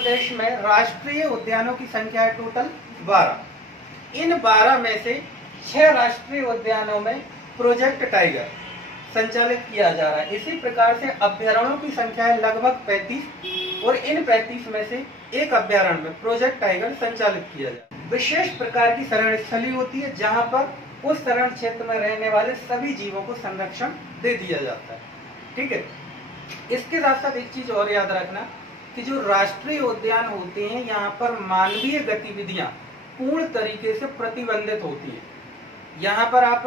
प्रदेश में राष्ट्रीय उद्यानों की संख्या है टोटल 12। इन 12 में से 6 राष्ट्रीय उद्यानों में प्रोजेक्ट टाइगर संचालित किया जा रहा है। इसी प्रकार से अभ्यारण्यों की संख्या है लगभग 35 और इन 35 में से एक अभ्यारण्य में प्रोजेक्ट टाइगर संचालित किया जाता है। विशेष प्रकार की शरण स्थली होती है जहां पर उस शरण क्षेत्र में रहने वाले सभी जीवों को संरक्षण दे दिया जाता है। ठीक है, इसके साथ साथ एक चीज और याद रखना कि जो राष्ट्रीय उद्यान होते हैं यहाँ पर मानवीय गतिविधियां पूर्ण तरीके से प्रतिबंधित होती है। यहाँ पर आप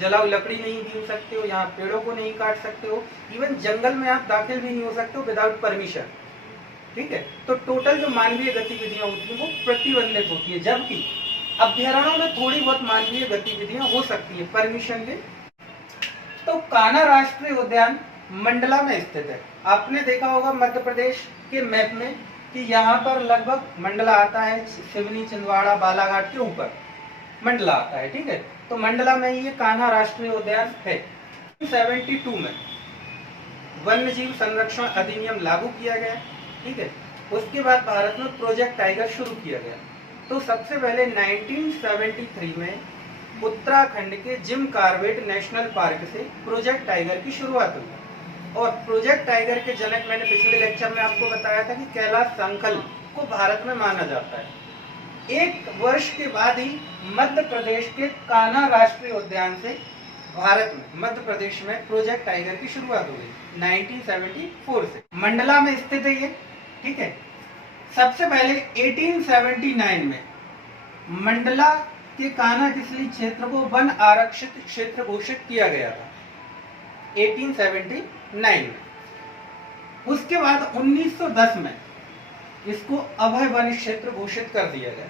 जलाऊ लकड़ी नहीं बीन सकते हो, यहाँ पेड़ों को नहीं काट सकते हो, इवन जंगल में आप दाखिल भी नहीं हो सकते हो विदाउट परमिशन। ठीक है, तो टोटल जो मानवीय गतिविधियां होती है वो प्रतिबंधित होती है, जबकि अभ्यारण्यों में थोड़ी बहुत मानवीय गतिविधियां हो सकती है परमिशन के। तो कान्हा राष्ट्रीय उद्यान मंडला में स्थित है। आपने देखा होगा मध्य प्रदेश के मैप में कि यहाँ पर लगभग मंडला आता है, सिवनी, छिंदवाड़ा, बालाघाट के ऊपर मंडला आता है। ठीक है, तो मंडला में ये कान्हा राष्ट्रीय उद्यान है। 72 में वन्य जीव संरक्षण अधिनियम लागू किया गया। ठीक है, उसके बाद भारत में प्रोजेक्ट टाइगर शुरू किया गया। तो सबसे पहले 1973 में उत्तराखंड के जिम कॉर्बेट नेशनल पार्क से प्रोजेक्ट टाइगर की शुरुआत हुई। और प्रोजेक्ट टाइगर के जनक मैंने पिछले लेक्चर में आपको बताया था कि कैलाश संकल को भारत में माना जाता है। एक वर्ष के बाद ही मध्य प्रदेश के कान्हा राष्ट्रीय उद्यान से भारत में मध्य प्रदेश में प्रोजेक्ट टाइगर की शुरुआत हुई 1974 से। मंडला में स्थित है ये। ठीक है, सबसे पहले 1879 में मंडला के कान्हा किसली क्षेत्र को वन आरक्षित क्षेत्र घोषित किया गया था 1879 में। उसके बाद 1910 में इसको अभय वन क्षेत्र घोषित कर दिया गया।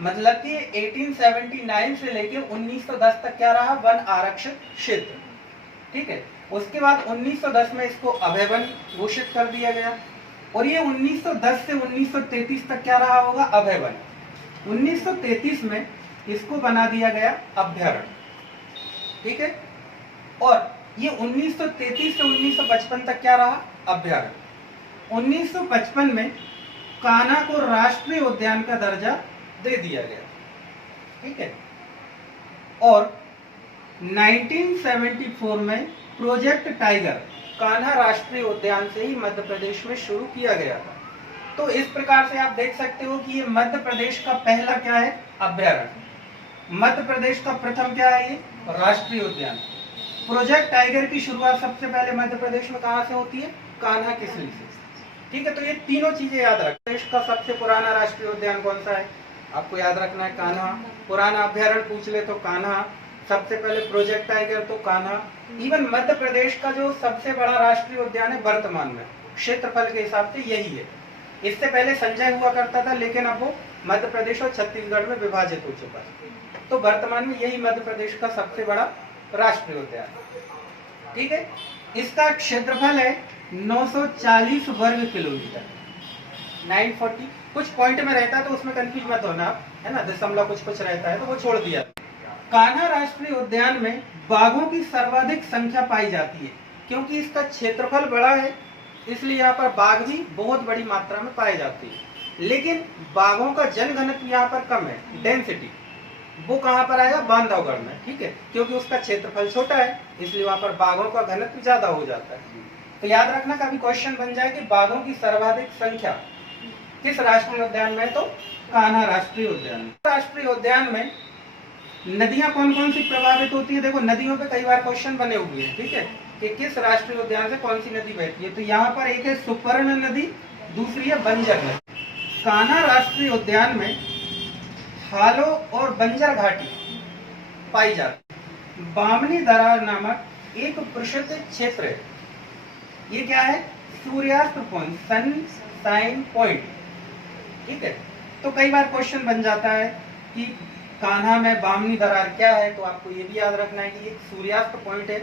मतलब कि 1879 से लेकर 1910 तक क्या रहा, वन आरक्षित क्षेत्र। ठीक है, उसके बाद 1910 में इसको अभय वन घोषित कर दिया गया और ये 1910 से 1933 तक क्या रहा होगा, अभय वन। 1933 में इसको बना दिया गया अभ्यारण्य। ठीक है, और ये 1933 से 1955 तक क्या रहा, अभ्यारण्य। 1955 में कान्हा को राष्ट्रीय उद्यान का दर्जा दे दिया गया। ठीक है, और 1974 में प्रोजेक्ट टाइगर कान्हा राष्ट्रीय उद्यान से ही मध्य प्रदेश में शुरू किया गया था। तो इस प्रकार से आप देख सकते हो कि ये मध्य प्रदेश का पहला क्या है, अभ्यारण्य। मध्य प्रदेश का प्रथम क्या है, ये राष्ट्रीय उद्यान। प्रोजेक्ट टाइगर की शुरुआत सबसे पहले मध्य प्रदेश में कहां से होती है, कान्हा किसली से। ठीक है, तो ये तीनों चीजें याद रखें। देश का सबसे पुराना राष्ट्रीय उद्यान कौन सा है, आपको याद रखना है, कान्हा। पुराना अभ्यारण्य पूछ ले तो कान्हा। सबसे पहले प्रोजेक्ट टाइगर तो कान्हा। इवन मध्य प्रदेश का जो सबसे बड़ा राष्ट्रीय उद्यान है वर्तमान में क्षेत्रफल के हिसाब से यही है। इससे पहले संजय हुआ करता था, लेकिन अब वो मध्य प्रदेश और छत्तीसगढ़ में विभाजित हो चुका है। तो वर्तमान में यही मध्य प्रदेश का सबसे बड़ा राष्ट्रीय उद्यान। ठीक है, इसका क्षेत्रफल है 940 वर्ग किलोमीटर, 940। कुछ पॉइंट में रहता है तो उसमें कंफ्यूज मत होना आप, है ना, दशमलव कुछ रहता है तो वो छोड़ दिया। कान्हा राष्ट्रीय उद्यान में बाघों की सर्वाधिक संख्या पाई जाती है। क्योंकि इसका क्षेत्रफल बड़ा है इसलिए यहाँ पर बाघ भी बहुत बड़ी मात्रा में पाए जाते हैं। लेकिन बाघों का जनघनत्व यहाँ पर कम है, डेंसिटी। वो कहाँ पर आएगा, बांधवगढ़ में। ठीक है, क्योंकि उसका क्षेत्रफल छोटा है इसलिए वहां पर बाघों का घनत्व ज्यादा हो जाता है। तो याद रखना, कभी क्वेश्चन बन जाए कि बाघों की सर्वाधिक संख्या किस राष्ट्रीय उद्यान में, तो कान्हा राष्ट्रीय उद्यान। राष्ट्रीय उद्यान में नदियां कौन कौन सी प्रभावित होती है। देखो, नदियों पे कई बार क्वेश्चन बने हुए हैं। ठीक है, कि किस राष्ट्रीय उद्यान से कौन सी नदी बहती है। तो यहाँ पर एक है सुपर्ण नदी, दूसरी है बंजर नदी। कान्हा राष्ट्रीय उद्यान में हालो और बंजर घाटी पाई जाती है। बामनी दरार नामक एक प्रसिद्ध क्षेत्र है। ये क्या है, सूर्यास्त पॉइंट, सनशाइन पॉइंट। ठीक है, तो कई बार क्वेश्चन बन जाता है कि कान्हा में बामनी दरार क्या है। तो आपको ये भी याद रखना है कि एक सूर्यास्त पॉइंट है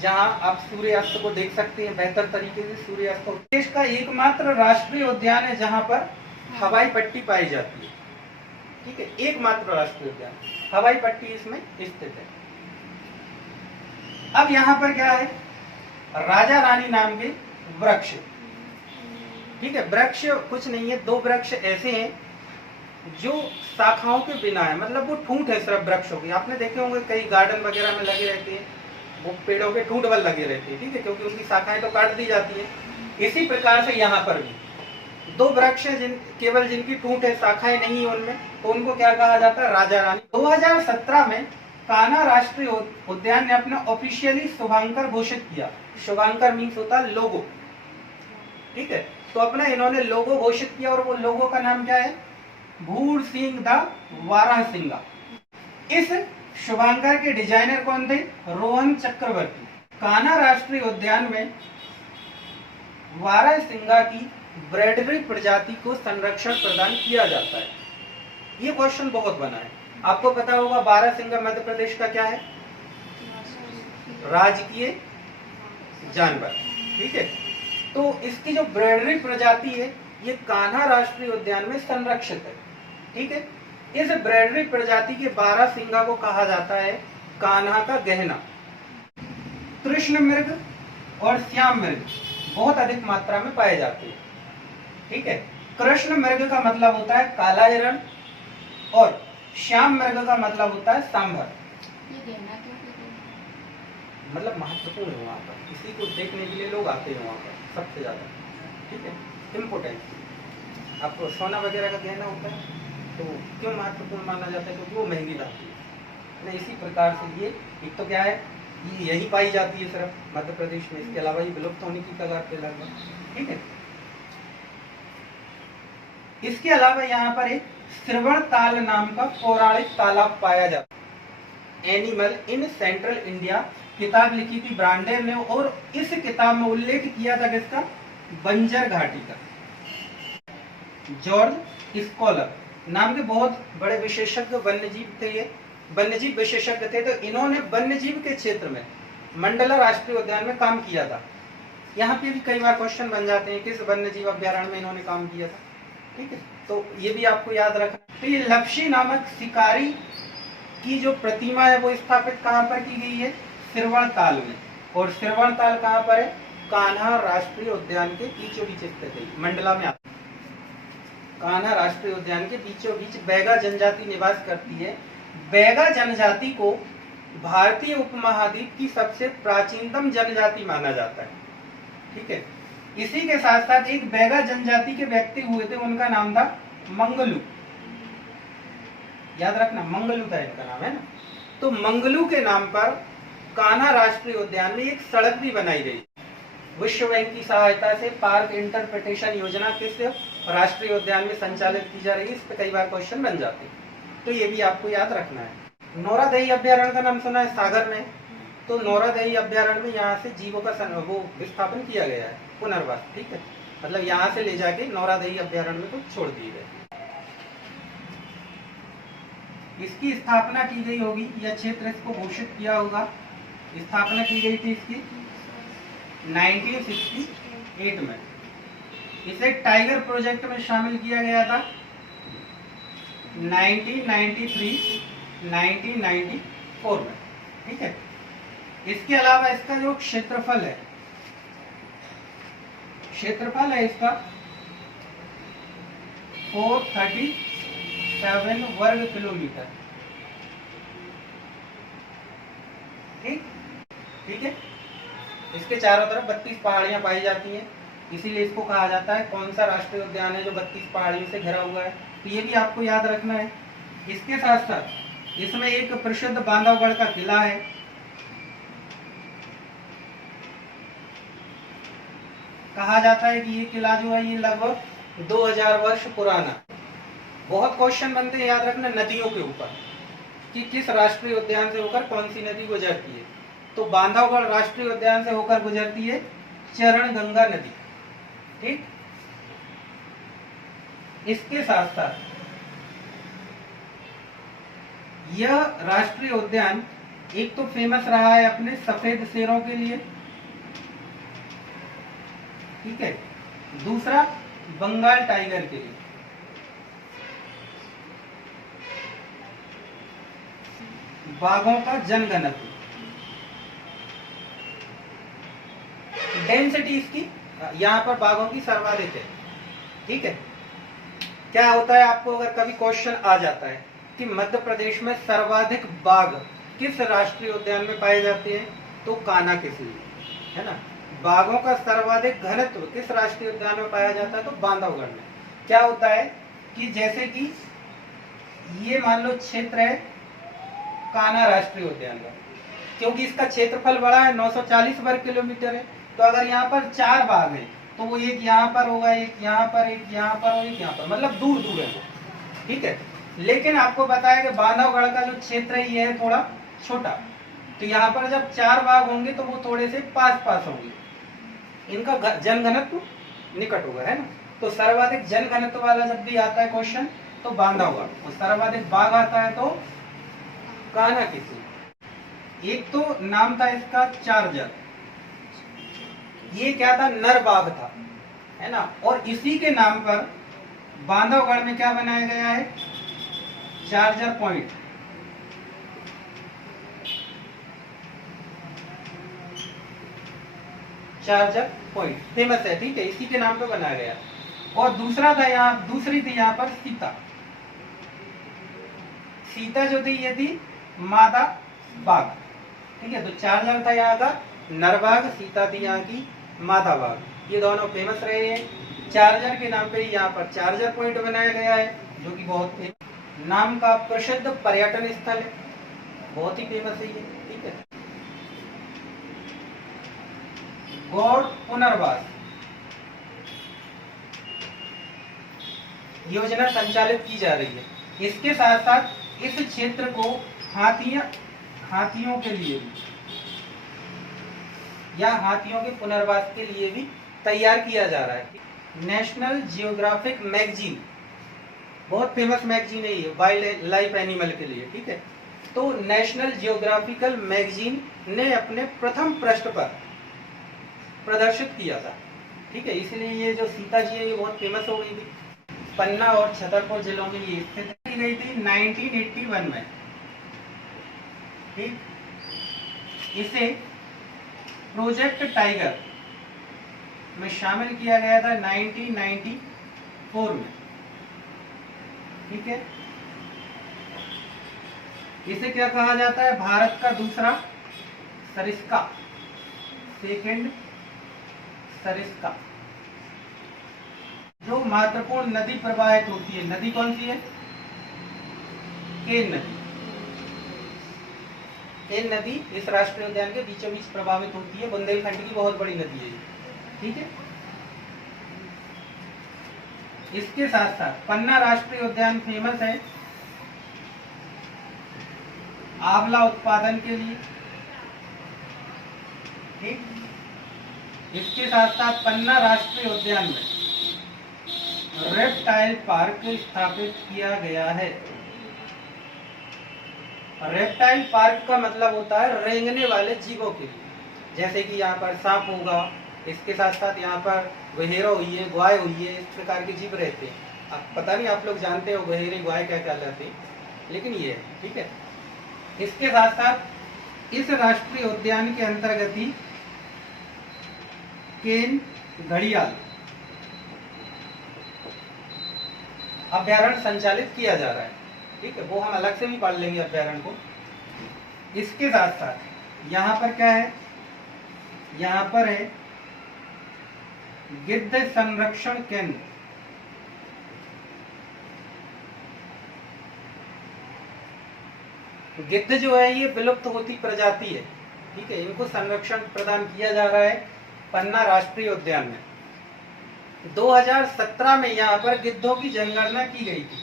जहां आप सूर्यास्त को देख सकते हैं बेहतर तरीके से। सूर्यास्त देश का एकमात्र राष्ट्रीय उद्यान है जहां पर हवाई पट्टी पाई जाती है। ठीक है, एकमात्र राष्ट्रीय उद्यान, हवाई पट्टी इसमें स्थित है। अब यहाँ पर क्या है, राजा रानी नाम के वृक्ष। ठीक है। वृक्ष कुछ नहीं है, दो वृक्ष ऐसे हैं जो शाखाओं के बिना है, मतलब वो ठूंठ है सिर्फ वृक्षों की। आपने देखे होंगे कई गार्डन वगैरह में लगे रहते हैं, वो पेड़ों के ठूंठ बल लगे रहते हैं, ठीक है, क्योंकि उनकी शाखाएं तो काट दी जाती है। इसी प्रकार से यहाँ पर भी दो वृक्ष है केवल जिनकी ठूंठ है, शाखाएं नहीं है उनमें, तो उनको क्या कहा जाता है? राजा रानी। 2017 में कान्हा राष्ट्रीय उद्यान ने अपना ऑफिशियली शुभांकर घोषित किया। शुभांकर मीन्स होता है लोगो, ठीक है। तो अपना इन्होंने लोगो घोषित किया, और वो लोगो का नाम क्या है? भूर सिंह द वारासिंगा। इस शुभांकर के डिजाइनर कौन थे? रोहन चक्रवर्ती। कान्हा राष्ट्रीय उद्यान में वारासिंगा की ब्रैडरी प्रजाति को संरक्षण प्रदान किया जाता है। ये क्वेश्चन बहुत बना है। आपको पता होगा बारहसिंगा मध्य प्रदेश का क्या है? राजकीय जानवर, ठीक है। तो इसकी जो ब्रैडरी प्रजाति है ये कान्हा राष्ट्रीय उद्यान में संरक्षित है, ठीक है। इस ब्रैडरी प्रजाति के बारहसिंगा को कहा जाता है कान्हा का गहना। कृष्ण मृग और श्याम मृग बहुत अधिक मात्रा में पाए जाते हैं, ठीक है। कृष्ण मृग का मतलब होता है काला हिरण, और श्याम मृग का मतलब होता है सांभर। मतलब महत्वपूर्ण है वहाँ पर, इसी को देखने के लिए लोग आते हैं वहाँ पर सबसे ज्यादा, ठीक है। इम्पोर्टेंट। आपको सोना वगैरह का गहना होता है तो क्यों महत्वपूर्ण माना जाता है? क्योंकि वो महंगी लाती है ना। इसी प्रकार से ये एक तो क्या है, ये यही पाई जाती है सिर्फ मध्य प्रदेश में, इसके अलावा ये विलुप्त होने की कगार पे लगभग, ठीक है। इसके अलावा यहाँ पर एक श्रवण ताल नाम का पौराणिक तालाब पाया जाता है। एनिमल इन सेंट्रल इंडिया किताब लिखी थी ब्रांडेर ने, और इस किताब में उल्लेख किया था किसका? बंजर घाटी का। जॉर्ज स्कॉलर नाम के बहुत बड़े विशेषज्ञ वन्यजीव थे, ये वन्यजीव विशेषज्ञ थे। तो इन्होंने वन्यजीव के क्षेत्र में मंडला राष्ट्रीय उद्यान में काम किया था। यहाँ पे भी कई बार क्वेश्चन बन जाते हैं किस वन्यजीव अभ्यारण्य में इन्होंने काम किया था, ठीक है। तो ये भी आपको याद रखना। तो ये लप्सी नामक शिकारी की जो प्रतिमा है वो स्थापित कहाँ पर की गई है? श्रवण ताल में। और श्रवण ताल कहाँ पर है? कान्हा राष्ट्रीय उद्यान के बीचों बीच स्थित है, मंडला में आता है। कान्हा राष्ट्रीय उद्यान के बीचों बीच बैगा जनजाति निवास करती है। बैगा जनजाति को भारतीय उपमहाद्वीप की सबसे प्राचीनतम जनजाति माना जाता है, ठीक है। इसी के साथ साथ एक बैगा जनजाति के व्यक्ति हुए थे, उनका नाम था मंगलू। याद रखना, मंगलू था इनका नाम, है ना। तो मंगलू के नाम पर कान्हा राष्ट्रीय उद्यान में एक सड़क भी बनाई गई। विश्व बैंक की सहायता से पार्क इंटरप्रिटेशन योजना किस राष्ट्रीय उद्यान में संचालित की जा रही है? इस पे कई बार क्वेश्चन बन जाते हैं, तो ये भी आपको याद रखना है। नौरादही अभ्यारण्य का नाम सुना है सागर में? तो नौरादही अभ्यारण्य में यहाँ से जीवों का वो विस्थापन किया गया है, पुनर्वास, ठीक है। मतलब यहाँ से ले जाके नौरादही अभ्यारण्य में तो छोड़ दिए गए। इसकी स्थापना की गई होगी, यह क्षेत्र इसको घोषित किया होगा। स्थापना की गई थी इसकी 1968 में। इसे टाइगर प्रोजेक्ट में शामिल किया गया था 1993, 1994 में, ठीक है। इसके अलावा इसका जो क्षेत्रफल है इसका 437 वर्ग किलोमीटर, ठीक है। इसके चारों तरफ 32 पहाड़ियां पाई जाती हैं, इसीलिए इसको कहा जाता है कौन सा राष्ट्रीय उद्यान है जो 32 पहाड़ियों से घिरा हुआ है। तो ये भी आपको याद रखना है। इसके साथ साथ इसमें एक प्रसिद्ध बांधवगढ़ का किला है। कहा जाता है कि ये किला जो है ये लगभग 2000 वर्ष पुराना। बहुत क्वेश्चन बनते हैं, याद रखना, नदियों के ऊपर कि किस राष्ट्रीय उद्यान से होकर कौन सी नदी गुजरती है। तो बांधवगढ़ राष्ट्रीय उद्यान से होकर गुजरती है चरण गंगा नदी, ठीक। इसके साथ साथ यह राष्ट्रीय उद्यान एक तो फेमस रहा है अपने सफेद शेरों के लिए, ठीक है। दूसरा बंगाल टाइगर के लिए। बाघों का जनघनत्व, डेंसिटी इसकी यहाँ पर बाघों की सर्वाधिक है। ठीक है। क्या होता है, आपको अगर कभी क्वेश्चन आ जाता है कि मध्य प्रदेश में सर्वाधिक बाघ किस राष्ट्रीय उद्यान में पाए जाते हैं, तो कान्हा किसली, है ना। बाघों का सर्वाधिक घनत्व किस राष्ट्रीय उद्यान में पाया जाता है, तो बांधवगढ़ में। क्या होता है कि जैसे कि ये मान लो क्षेत्र है कान्हा राष्ट्रीय उद्यान का, क्योंकि इसका क्षेत्रफल बड़ा है, 940 वर्ग किलोमीटर है। तो अगर यहाँ पर 4 बाघ हैं तो वो एक यहाँ पर होगा, एक यहाँ पर, एक यहाँ पर और एक यहाँ पर, मतलब दूर दूर है वो, ठीक है। लेकिन आपको बताया कि बांधवगढ़ का जो क्षेत्र है ये है थोड़ा छोटा, तो यहाँ पर जब 4 बाघ होंगे तो वो थोड़े से पास पास होंगे, इनका जनघनत्व निकट होगा, है ना। तो सर्वाधिक जनघनत्व वाला जब भी आता है क्वेश्चन तो बांधवगढ़, और सर्वाधिक बाघ आता है तो कान्हा किसली। एक तो नाम था इसका चार्जर, ये क्या था, नर बाघ था, है ना। और इसी के नाम पर बांधवगढ़ में क्या बनाया गया है, charger point. Charger point famous है, ठीक है, इसी के नाम पे बनाया गया। और दूसरा था यहाँ, दूसरी थी यहाँ पर सीता। सीता जो थी ये थी मादा बाघ, ठीक है। तो चार्जर था यहाँ का नर बाघ, सीता थी यहाँ की मादा बाघ, ये दोनों फेमस रहे हैं। चार्जर के नाम पे यहाँ पर चार्जर पॉइंट बनाया गया है, जो कि बहुत नाम का प्रसिद्ध पर्यटन स्थल है, बहुत ही फेमस है ये, ठीक है। गौड़ पुनर्वास योजना संचालित की जा रही है। इसके साथ साथ इस क्षेत्र को हाथियों के लिए भी या हाथियों के पुनर्वास के लिए भी तैयार किया जा रहा है। नेशनल जियोग्राफिक मैगजीन, बहुत फेमस मैगजीन है ये वाइल्ड लाइफ एनिमल के लिए, ठीक है। तो नेशनल जियोग्राफिकल मैगजीन ने अपने प्रथम पृष्ठ पर प्रदर्शित किया था, ठीक है। इसलिए ये जो सीता जी है ये बहुत फेमस हो गई थी। पन्ना और छतरपुर जिलों में ये स्थित की गई थी 1981 में, ठीक। इसे प्रोजेक्ट टाइगर में शामिल किया गया था 1994 में, ठीक है। इसे क्या कहा जाता है, भारत का दूसरा सरिस्का, सेकंड सरिस्का। जो महत्वपूर्ण नदी प्रवाहित होती है, नदी कौन सी है, केन नदी। केन नदी इस राष्ट्रीय उद्यान के बीचों बीच प्रभावित होती है, बुंदेलखंड की बहुत बड़ी नदी है, ठीक है। इसके साथ साथ पन्ना राष्ट्रीय उद्यान फेमस है आंवला उत्पादन के लिए, ठीक। इसके साथ साथ पन्ना राष्ट्रीय उद्यान में रेप्टाइल पार्क स्थापित किया गया है। रेप्टाइल पार्क का मतलब होता है रेंगने वाले जीवों के लिए, जैसे कि यहाँ पर सांप होगा, इसके साथ साथ यहाँ पर गहेरा हुई है, ग्वाय हुई है, इस प्रकार के जीव रहते हैं। अब पता नहीं आप लोग जानते हो गहेरे ग्वाय क्या क्या रहते हैं, लेकिन ये है, ठीक है। इसके साथ साथ इस राष्ट्रीय उद्यान के अंतर्गत ही केन घड़ियाल अभ्यारण्य संचालित किया जा रहा है, ठीक है। वो हम अलग से भी पढ़ लेंगे अभ्यारण्य को। इसके साथ साथ यहाँ पर क्या है, यहाँ पर है गिद्ध संरक्षण केंद्र। गिद्ध जो है ये विलुप्त होती प्रजाति है, ठीक है। इनको संरक्षण प्रदान किया जा रहा है पन्ना राष्ट्रीय उद्यान में। 2017 में यहाँ पर गिद्धों की जनगणना की गई थी,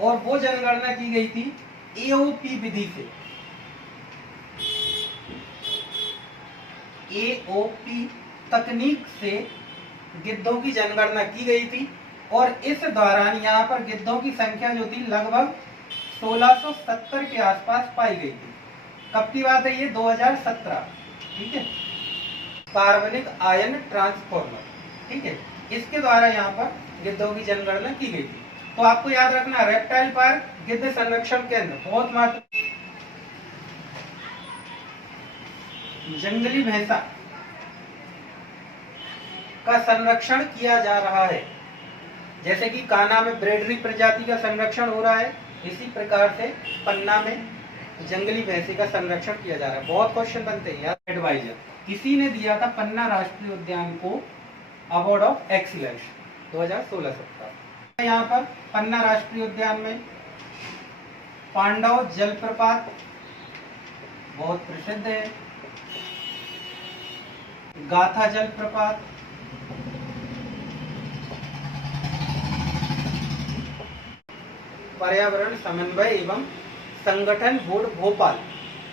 और वो जनगणना की गई थी एओपी विधि से। एओपी तकनीक से गिद्धों की जनगणना की गई थी, और इस दौरान यहाँ पर गिद्धों की संख्या जो थी लगभग 1670 के आसपास पाई गई थी। कब की बात है ये, 2017, ठीक है। कार्बनिक आयन ट्रांसफॉर्मर, ठीक है, इसके द्वारा यहाँ पर गिद्धों की जनगणना की गई थी। तो आपको याद रखना, रेप्टाइल पार्क, गिद्ध संरक्षण केंद्र, बहुत महत्व। जंगली भैंसा का संरक्षण किया जा रहा है, जैसे कि कान्हा में ब्रेडरी प्रजाति का संरक्षण हो रहा है, इसी प्रकार से पन्ना में जंगली भैंसे का संरक्षण किया जा रहा है। बहुत क्वेश्चन बनते हैं यार। एडवाइजर किसी ने दिया था पन्ना राष्ट्रीय उद्यान को अवार्ड ऑफ एक्सीलेंस 2016-17। यहाँ पर पन्ना राष्ट्रीय उद्यान में पांडव जलप्रपात बहुत प्रसिद्ध है, गाथा जलप्रपात, पर्यावरण समन्वय एवं संगठन बोर्ड भोपाल,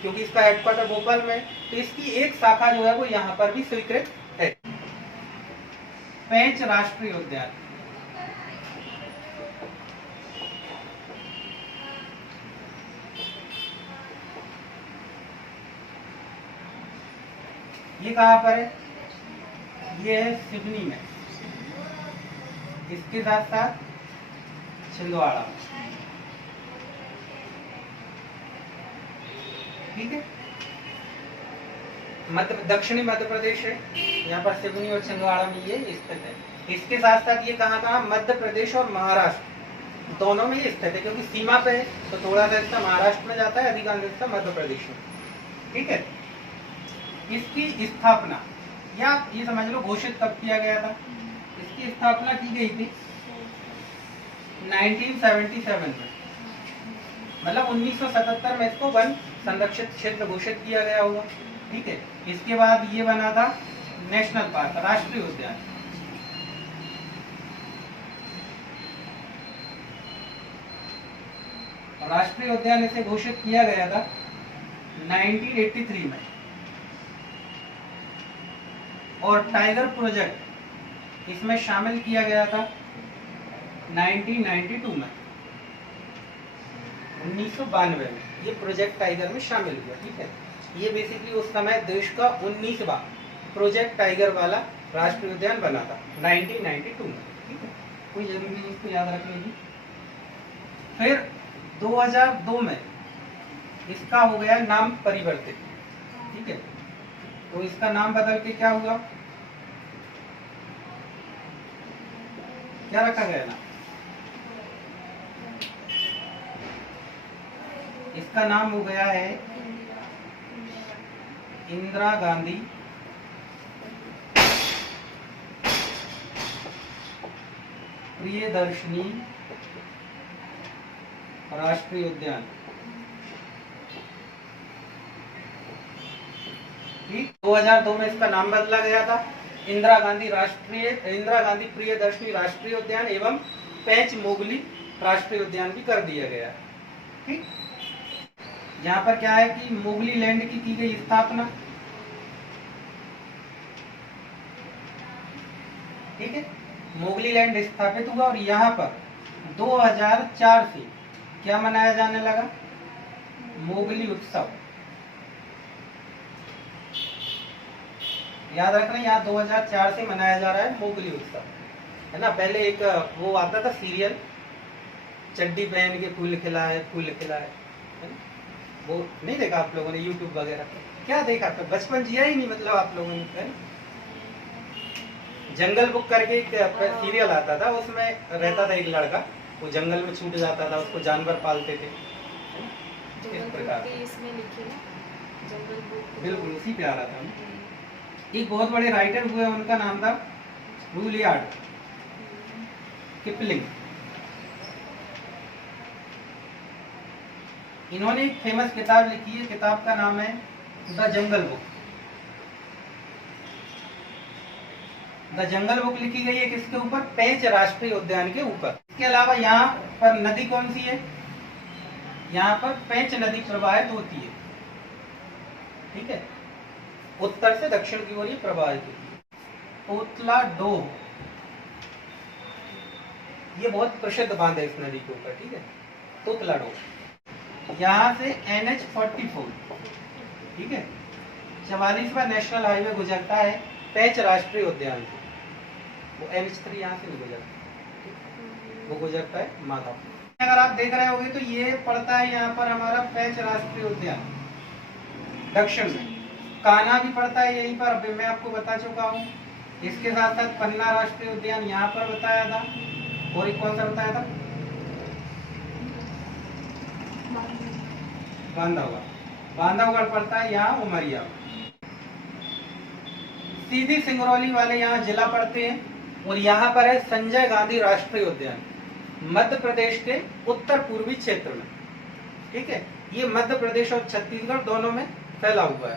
क्योंकि इसका हेडक्वार्टर भोपाल में, तो इसकी एक शाखा जो है वो यहाँ पर भी स्वीकृत है। पेंच राष्ट्रीय उद्यान, ये कहाँ पर है? ये है सिवनी में, इसके साथ साथ छिंदवाड़ा, ठीक है। दक्षिणी मध्य प्रदेश है, यहाँ पर सिवनी और छिंदवाड़ा में ये स्थित है। इसके साथ साथ ये कहाँ मध्य प्रदेश और महाराष्ट्र दोनों में ये स्थित है, क्योंकि सीमा पे है तो थोड़ा सा हिस्सा महाराष्ट्र में जाता है, अधिकांश हिस्सा मध्य प्रदेश में, ठीक है। इसकी स्थापना या ये समझ लो घोषित कब किया गया था? इसकी स्थापना की गई थी 1977 में, मतलब 1977 में इसको वन संरक्षित क्षेत्र घोषित किया गया होगा, ठीक है। इसके बाद ये बना था नेशनल पार्क, राष्ट्रीय उद्यान। राष्ट्रीय उद्यान इसे घोषित किया गया था 1983 में, और टाइगर प्रोजेक्ट इसमें शामिल किया गया था 1992 में, 1992 में ये प्रोजेक्ट टाइगर में शामिल हुआ, ठीक है। ये बेसिकली उस समय देश का 19वां प्रोजेक्ट टाइगर वाला राष्ट्रीय उद्यान बना था 1992 में, ठीक है। कोई जरूरी नहीं इसको याद रखने की। फिर 2002 में इसका हो गया नाम परिवर्तित, ठीक है। तो इसका नाम बदल के क्या हुआ, क्या रखा गया ना? इसका नाम हो गया है इंदिरा गांधी प्रियदर्शनी राष्ट्रीय उद्यान, ठीक। 2002 में इसका नाम बदला गया था इंदिरा गांधी प्रियदर्शनी राष्ट्रीय उद्यान एवं पेंच मोगली राष्ट्रीय उद्यान भी कर दिया गया, ठीक। यहाँ पर क्या है कि मोगली लैंड की गई स्थापना, ठीक है। मोगली लैंड स्थापित हुआ और यहाँ पर 2004 से क्या मनाया जाने लगा? मोगली उत्सव। याद रखना, यहाँ 2004 से मनाया जा रहा है मोगली उत्सव, है ना। पहले एक वो आता था सीरियल, चड्डी पहन के फूल खिलाए, है ना? वो नहीं देखा आप लोगों ने यूट्यूब वगैरह? क्या देखा? तो बचपन जिया ही नहीं मतलब आप लोगों ने, है? जंगल बुक करके एक सीरियल आता था, उसमें रहता था एक लड़का, वो जंगल में छूट जाता था, उसको जानवर पालते थे, इस प्रकार। बिल्कुल उसी पे आ रहा था। एक बहुत बड़े राइटर हुए, उनका नाम था रुडयार्ड किपलिंग। इन्होंने एक फेमस किताब लिखी है, किताब का नाम है the jungle book. The jungle book लिखी गई है किसके ऊपर? पेंच राष्ट्रीय उद्यान के ऊपर। इसके अलावा यहाँ पर नदी कौन सी है? यहाँ पर पेंच नदी प्रवाहित होती है, ठीक है। उत्तर से दक्षिण की ओर ये प्रवाहित होती है। तोतला डोह, ये बहुत प्रसिद्ध बांध है इस नदी के ऊपर, ठीक है, तोतला डोह। यहाँ से NH-44, ठीक है, 44वां नेशनल हाईवे गुजरता है पेंच राष्ट्रीय उद्यान से। वो NH-3 यहाँ से नहीं गुजरता, वो गुजरता है माधव। अगर आप देख रहे होंगे तो ये पड़ता है यहाँ पर हमारा पेंच राष्ट्रीय उद्यान दक्षिण में। कान्हा भी पड़ता है यहीं पर, अभी मैं आपको बता चुका हूँ। इसके साथ साथ पन्ना राष्ट्रीय उद्यान यहाँ पर बताया था, और एक कौन सा बताया था? बांधवगढ़। बांधवगढ़ पड़ता है यहाँ उमरिया। सीधी सिंगरौली वाले यहाँ जिला पड़ते हैं। और यहाँ पर है संजय गांधी राष्ट्रीय उद्यान, मध्य प्रदेश के उत्तर पूर्वी क्षेत्र में। ठीक है, ये मध्य प्रदेश और छत्तीसगढ़ दोनों में फैला हुआ है।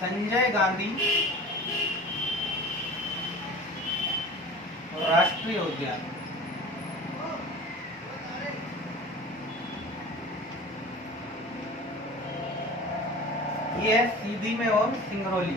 संजय गांधी राष्ट्रीय उद्यान, ये है सीधी में और सिंगरौली।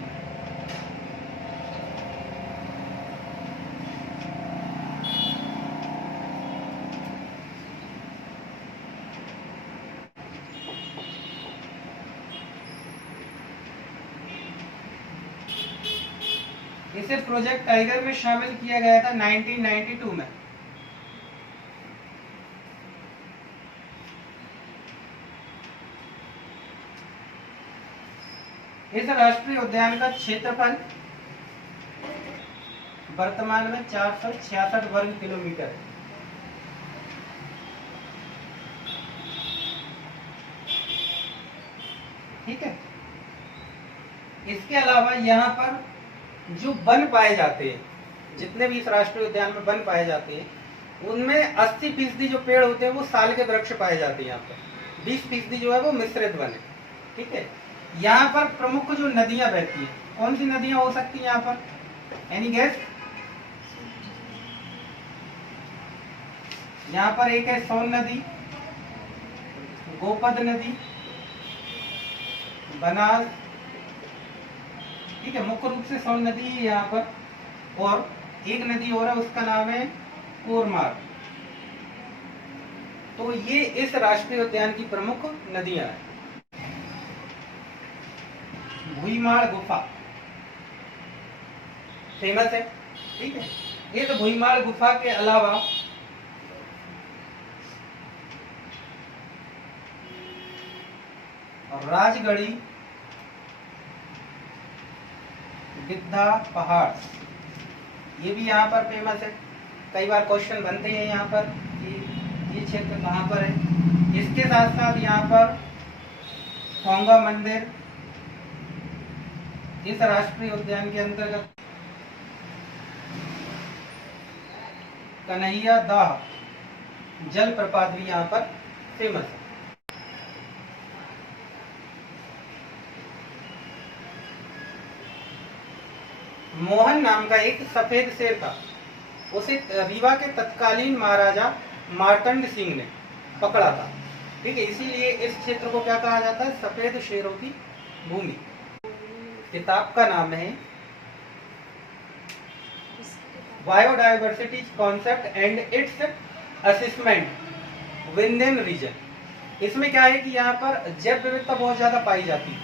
इसे प्रोजेक्ट टाइगर में शामिल किया गया था 1992 में। इस राष्ट्रीय उद्यान का क्षेत्रफल वर्तमान में 466 वर्ग किलोमीटर है। ठीक है, इसके अलावा यहाँ पर जो वन पाए जाते हैं, जितने भी इस राष्ट्रीय उद्यान में वन पाए जाते हैं, उनमें 80% जो पेड़ होते हैं वो साल के वृक्ष पाए जाते हैं। यहाँ पर 20% जो है वो मिश्रित वन है। ठीक है, यहाँ पर प्रमुख जो नदियां बहती हैं, कौन सी नदियां हो सकती हैं यहाँ पर? Any guess? यहाँ पर एक है सोन नदी, गोपद नदी, बनास। ठीक है, मुख्य रूप से सोन नदी है यहाँ पर, और एक नदी और है उसका नाम है कोरमार। तो ये इस राष्ट्रीय उद्यान की प्रमुख नदियां हैं। भुईमाड़ गुफा फेमस है। ठीक है, इस भुईमाड़ गुफा के अलावा राजगढ़ी गिद्धा पहाड़, ये भी यहाँ पर फेमस है। कई बार क्वेश्चन बनते हैं यहाँ पर कि ये क्षेत्र कहाँ पर है। इसके साथ साथ यहाँ पर खोंगा मंदिर इस राष्ट्रीय उद्यान के अंतर्गत, कन्हैया दाह जलप्रपात भी यहाँ पर फेमस है। मोहन नाम का एक सफेद शेर था, उसे रीवा के तत्कालीन महाराजा मार्तंड सिंह ने पकड़ा था। ठीक है, इसीलिए इस क्षेत्र को क्या कहा जाता है? सफेद शेरों की भूमि। किताब का नाम है biodiversity concept and its assessment Vindhyan region. इसमें क्या है कि यहाँ पर जैव विविधता बहुत ज्यादा पाई जाती थी,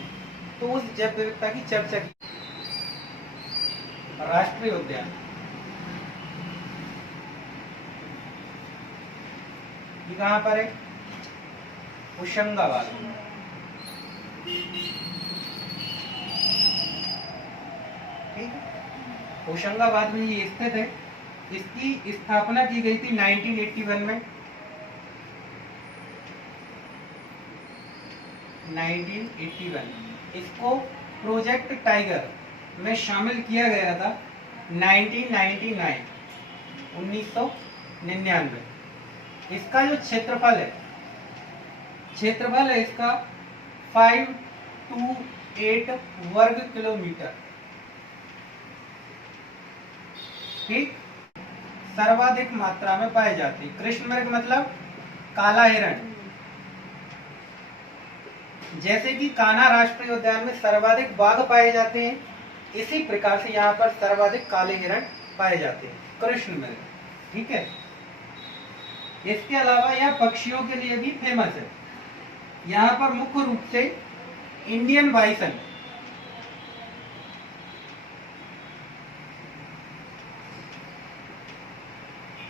तो उस जैव विविधता की चर्चा की। राष्ट्रीय उद्यान ये कहाँ पर है? होशंगाबाद। ठीक है, होशंगाबाद में ये स्थित है। इसकी स्थापना की गई थी 1981 में। 1981 इसको प्रोजेक्ट टाइगर में शामिल किया गया था 1999। इसका जो क्षेत्रफल है इसका 528 वर्ग किलोमीटर। ठीक, सर्वाधिक मात्रा में पाए जाते हैं। कृष्ण मृग मतलब काला हिरण। जैसे कि कान्हा राष्ट्रीय उद्यान में सर्वाधिक बाघ पाए जाते हैं, इसी प्रकार से यहाँ पर सर्वाधिक काले हिरण पाए जाते हैं, कृष्ण मृग। ठीक है, इसके अलावा यह पक्षियों के लिए भी फेमस है। यहाँ पर मुख्य रूप से इंडियन बाइसन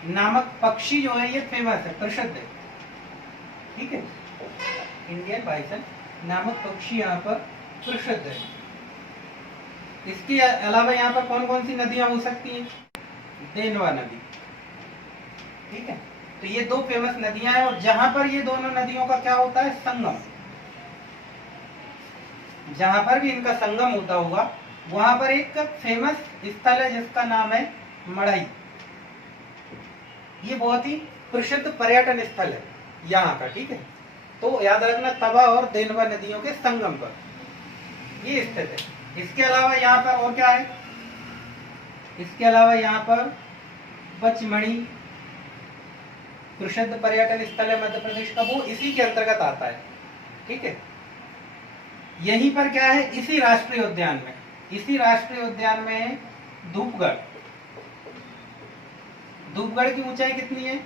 नामक पक्षी जो है ये फेमस है, प्रसिद्ध है। ठीक है, इंडियन बाइसन नामक पक्षी यहाँ पर प्रसिद्ध है। इसके अलावा यहाँ पर कौन कौन सी नदियां हो सकती हैं? देनवा नदी, ठीक है। तो ये दो फेमस नदियां हैं और जहां पर ये दोनों नदियों का क्या होता है, संगम, जहां पर भी इनका संगम होता होगा वहां पर एक फेमस स्थल है जिसका नाम है मढ़ई। ये बहुत ही प्रसिद्ध पर्यटन स्थल है यहाँ का, ठीक है। तो याद रखना, तवा और देनवा नदियों के संगम पर ये स्थित है। इसके अलावा यहाँ पर और क्या है, इसके अलावा यहाँ पर पचमढ़ी प्रसिद्ध पर्यटन स्थल है मध्य प्रदेश का, वो इसी के अंतर्गत आता है, ठीक है। यहीं पर क्या है, इसी राष्ट्रीय उद्यान में धूपगढ़। धूपगढ़ की ऊंचाई कितनी है,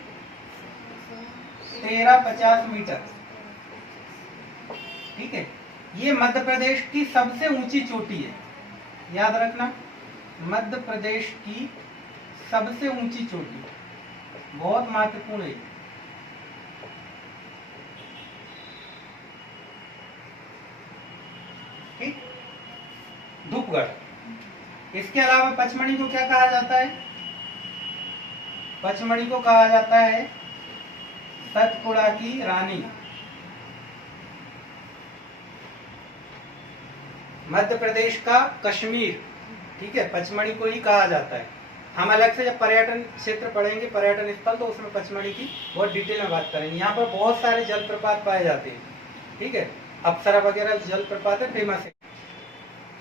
1350 मीटर, ठीक है। ये मध्य प्रदेश की सबसे ऊंची चोटी है, याद रखना, मध्य प्रदेश की सबसे ऊंची चोटी, बहुत महत्वपूर्ण है। ठीक, धूपगढ़। इसके अलावा पचमढ़ी को क्या कहा जाता है, पचमढ़ी को कहा जाता है सतपुड़ा की रानी। मध्य प्रदेश का कश्मीर, ठीक है, पचमढ़ी को ही कहा जाता है। हम अलग से जब पर्यटन क्षेत्र पढ़ेंगे, पर्यटन स्थल, तो उसमें पचमढ़ी की बहुत डिटेल में बात करेंगे। यहाँ पर बहुत सारे जलप्रपात पाए जाते हैं, ठीक है, अप्सरा वगैरह जलप्रपात है, फेमस है।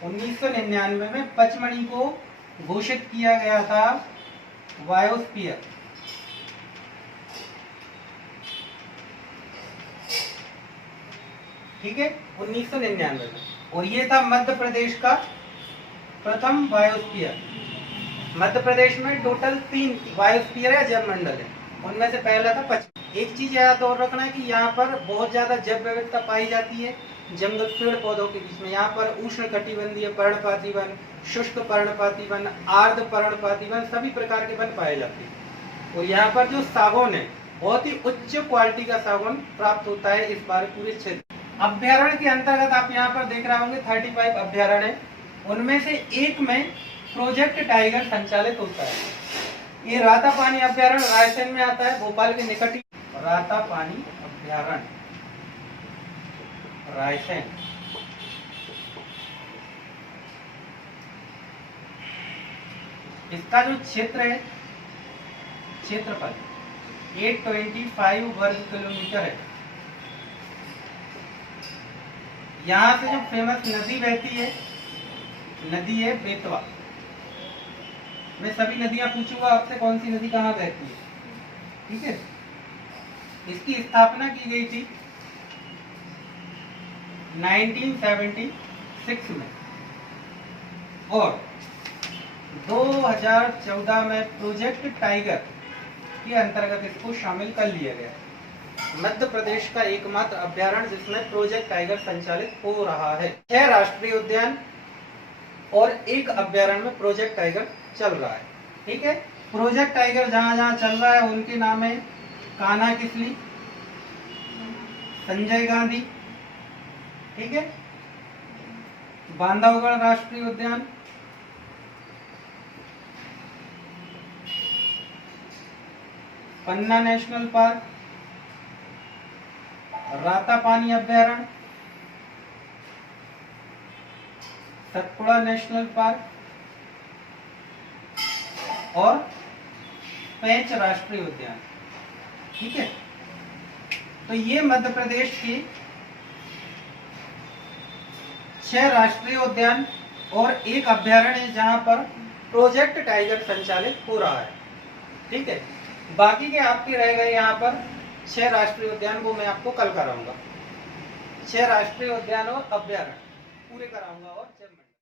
1999 में पचमढ़ी को घोषित किया गया था बायोस्फीयर, ठीक है, 1999 में, और ये था मध्य प्रदेश का प्रथम बायोस्फीयर। मध्य प्रदेश में टोटल 3 बायोस्फीयर है, जैव मंडल है, उनमें से पहला था पचमढ़ी। एक चीज याद और रखना है कि यहाँ पर बहुत ज्यादा जैव विविधता पाई जाती है जंगल पेड़ पौधों के बीच में। यहाँ पर उष्ण कटिबंधीय पर्णपाती वन, शुष्क पर्णपाती वन, आर्द्र पर्णपाती वन, सभी प्रकार के वन पाए जाते हैं। और यहाँ पर जो सागौन है, बहुत ही उच्च क्वालिटी का सागौन प्राप्त होता है इस बार पूरे क्षेत्र। अभ्यारण्य के अंतर्गत आप यहाँ पर देख रहे होंगे 35 अभ्यारण्य है, उनमें से एक में प्रोजेक्ट टाइगर संचालित होता है। ये रातापानी अभ्यारण्य रायसेन में आता है, भोपाल के निकट ही। रातापानी अभ्यारण्य रायसेन, इसका जो क्षेत्र है, क्षेत्रफल 825 वर्ग किलोमीटर है। यहाँ से जो फेमस नदी बहती है, नदी है बेतवा। मैं सभी नदियां पूछूंगा आपसे, कौन सी नदी कहाँ बहती है, ठीक है। इसकी स्थापना की गई थी 1976 में और 2014 में प्रोजेक्ट टाइगर के अंतर्गत इसको शामिल कर लिया गया। मध्य प्रदेश का एकमात्र अभ्यारण्य जिसमें प्रोजेक्ट टाइगर संचालित हो रहा है। 6 राष्ट्रीय उद्यान और 1 अभ्यारण्य में प्रोजेक्ट टाइगर चल रहा है, ठीक है। प्रोजेक्ट टाइगर जहां जहां चल रहा है उनके नाम है कान्हा किसली, संजय गांधी, ठीक है, बांधवगढ़ राष्ट्रीय उद्यान, पन्ना नेशनल पार्क, रातापानी अभ्यारण्य, सतपुड़ा नेशनल पार्क और पेंच राष्ट्रीय उद्यान, ठीक है। तो ये मध्य प्रदेश की 6 राष्ट्रीय उद्यान और 1 अभ्यारण्य है जहां पर प्रोजेक्ट टाइगर संचालित हो रहा है, ठीक है। बाकी के आपके रह गए यहाँ पर 6 राष्ट्रीय उद्यान, को मैं आपको कल कराऊंगा। 6 राष्ट्रीय उद्यान और अभ्यारण्य पूरे कराऊंगा और